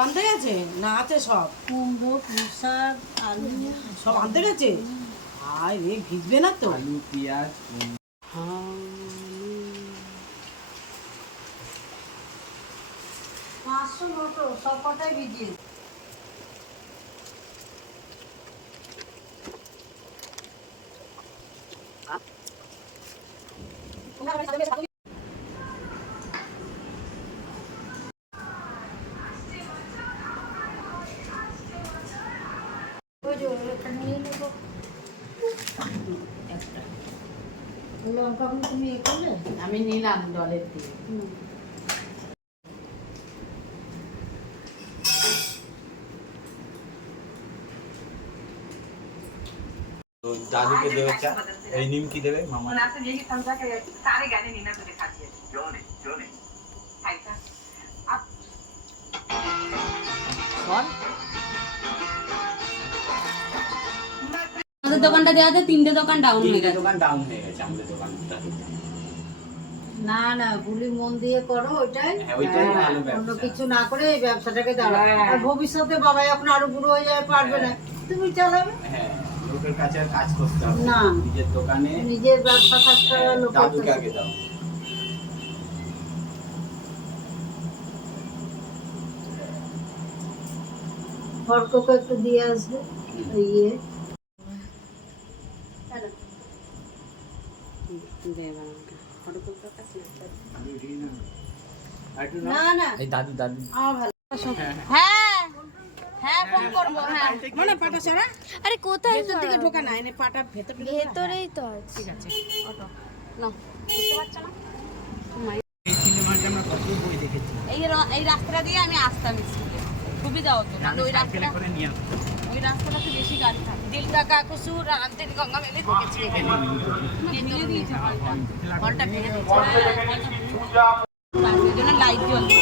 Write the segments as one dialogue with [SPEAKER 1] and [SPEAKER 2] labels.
[SPEAKER 1] আনতে গেছে? না আছে সব।
[SPEAKER 2] কুমড়ো পুঁই শাক আলু
[SPEAKER 1] সব আনতে গেছে? আয় রে ভিজবে না তো?
[SPEAKER 3] আলু পেঁয়াজ
[SPEAKER 2] পাঁচশো মতো সব কটাই ভিজিয়ে। নিয়ে নেব। লঙ্কাগুলো তুমি এ করলে?
[SPEAKER 1] আমি নিলাম জলের দিয়ে।
[SPEAKER 3] দাদুকে দেবে চা। এই নিমকি দেবে? মামা।
[SPEAKER 4] আমাদের দোকানটা দেওয়াতে তিনটে দোকান ডাউন হয়ে
[SPEAKER 3] তিনটে
[SPEAKER 4] গেছে।
[SPEAKER 3] দোকান ডাউন হয়ে গেছে আমাদের দোকানটা।
[SPEAKER 2] না না বুলি মন দিয়ে করো ওইটাই।
[SPEAKER 3] হ্যাঁ, ওইটাই
[SPEAKER 2] হ্যাঁ,
[SPEAKER 3] ভালো ব্যবসা।
[SPEAKER 2] অন্য কিছু না করে এই ব্যবসাটাকে দাঁড়াও। আর ভবিষ্যতে বাবা যখন আরও বুড়ো হয়ে যাবে পারবে না। তুমি চালাবে?
[SPEAKER 3] হ্যাঁ লোকের কাছে আর কাজ করতে হবে।
[SPEAKER 2] না।
[SPEAKER 3] নিজের দোকানে
[SPEAKER 2] নিজের ব্যবসা থাকতে হবে লোকের
[SPEAKER 3] দাদুকে। আগে দাও।
[SPEAKER 2] হরককে একটু দিয়ে আসবে ইয়ে না না
[SPEAKER 3] এই দাদু দাদু
[SPEAKER 4] হ্যাঁ হ্যাঁ ফোন করব হ্যাঁ
[SPEAKER 1] মানে পাটা ছাড়া
[SPEAKER 4] আরে কোথায়?
[SPEAKER 1] ভেতর দিকে ঢোকা না এনে পাটা ভেতর
[SPEAKER 4] ভেতরেই তো
[SPEAKER 1] ঠিক আছে।
[SPEAKER 4] অটো। না বুঝতে পারছ না?
[SPEAKER 3] এই সিনেমাটা আমরা কত বই দেখেছি।
[SPEAKER 4] এই র- এই রাস্তাটা দিয়ে আমি আসতাম স্কুলে। সুবিধা হতো ওই
[SPEAKER 3] সাইকেলে
[SPEAKER 4] রাস্তাটাতে বেশি গাড়ি থাকে। দিলদা কাকুসু রামতেন গঙ্গা মেলে ঢুকেছে এখানে ভেঙে দিয়েছে হলটা ভেঙে দিয়েছে। লাইট জ্বলছে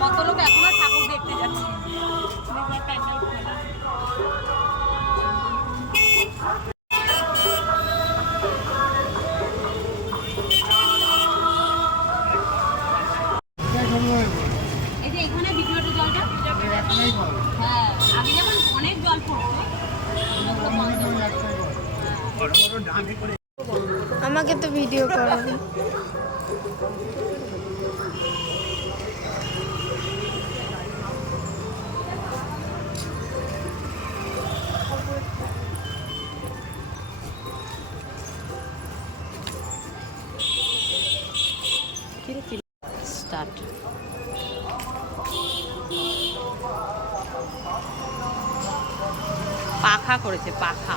[SPEAKER 4] কত লোক এখনও ঠাকুর দেখতে যাচ্ছে।
[SPEAKER 5] আমাকে তো ভিডিও করো।
[SPEAKER 4] স্টার্ট পাখা করেছে পাখা।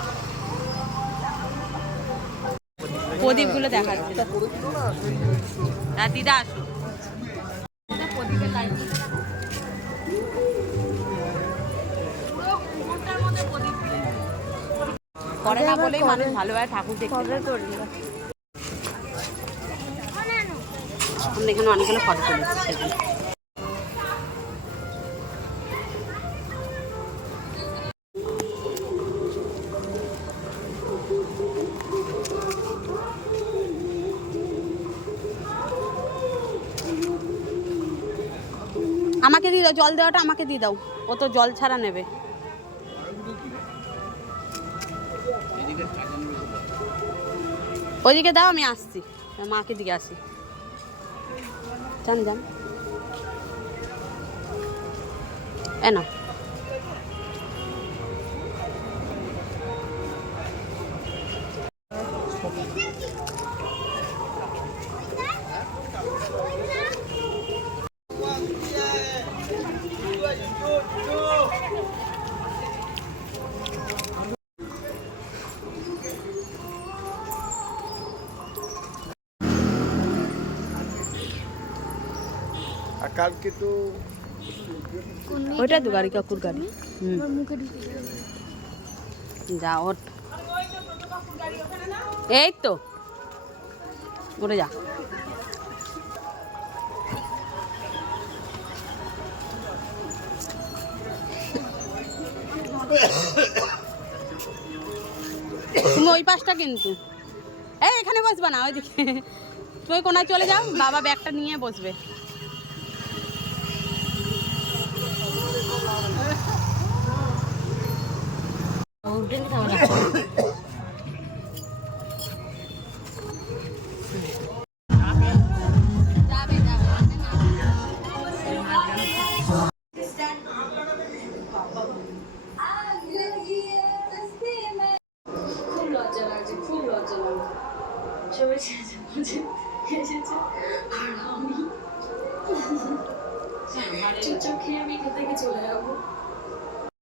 [SPEAKER 4] প্রদীপগুলো দেখাচ্ছে। হ্যাঁ দিদা আসো প্রদীপের করে না বলেই মানুষ ভালোভাবে ঠাকুর দেখতে। আমরা এখানে অনেকগুলো ফটো তুলেছি। সেদিন আমাকে দিয়ে দাও, জল দেওয়াটা আমাকে দিয়ে দাও। ও তো জল ছাড়া নেবে। ওইদিকে দাও, আমি আসছি। মাকে দিকে আসি। যান যান। এ না।
[SPEAKER 6] কালকে তো
[SPEAKER 4] ওইটা তো গাড়ি কাকুর গাড়ি। যা, ওঠ। এই তো। উঠে যা। ওই পাশটা কিন্তু। এই, এখানে বসবা না, ওইদিকে। তুই কোনায় চলে যাও, বাবা ব্যাগটা নিয়ে বসবে।
[SPEAKER 7] এসেছে বলছে এসেছে আর আমি চুপচাপ খেয়ে আমি এখান থেকে চলে যাব